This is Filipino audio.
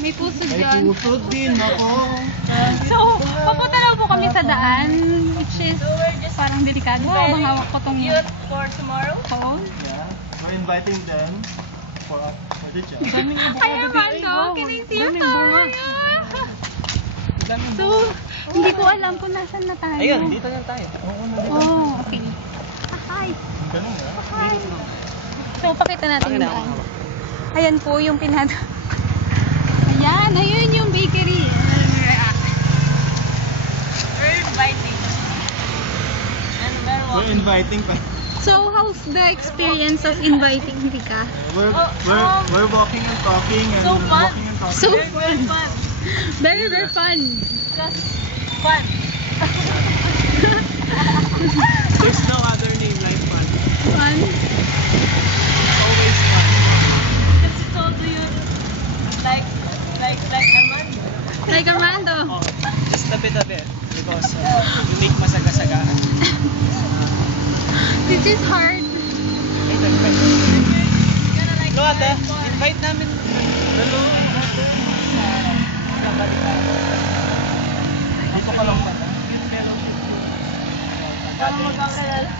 May puso May dyan. puso din ako. So, papunta lang po kami sa daan, which is parang delikado. Mahawak ko tong Youth for tomorrow? phone. Yeah. We're inviting them for the job. Ay, Armando, can I see your car? So, hindi ko alam kung nasan na tayo. Ayun, dito lang tayo. Oh, okay. Hi. Ganun nga. Hi. So, pakita natin yung daan. Ayan po yung pinado. Ayan, ayun yung bakery. We're inviting. And then We're inviting pa. So, how's the experience of inviting Rika? We're walking and talking and So fun. walking and talking. So very fun. Very, very fun. Just fun. There's no other name like fun. Fun. Always fun. Because it's all to you. Like Armando. Like Armando. Oh, just a bit of it. Because you make masaga-sagaan. This is hard. Gonna like No, ate, invite namin. Dito ka lang pala. Para magkakalala.